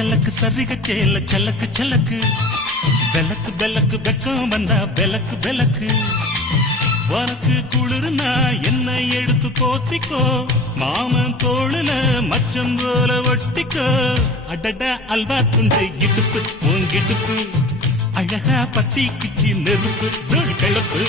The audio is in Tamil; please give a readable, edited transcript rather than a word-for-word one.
சலக்கு சரிக சேல சலக்கு சலக்கு பெலக்கு பெலக்கு வெக்கம் வந்தா பெலக்கு பெலக்கு உனக்கு குளிர்னா என்னை எடுத்து போத்திக்கோ மாமன் தோளுல மச்சம் போல ஒட்டிக்கோ அடட அல்வா துண்டு இடுப்பு உன் இடுப்பு அழகா பத்தி கிச்சி நெருப்பு கிளப்பு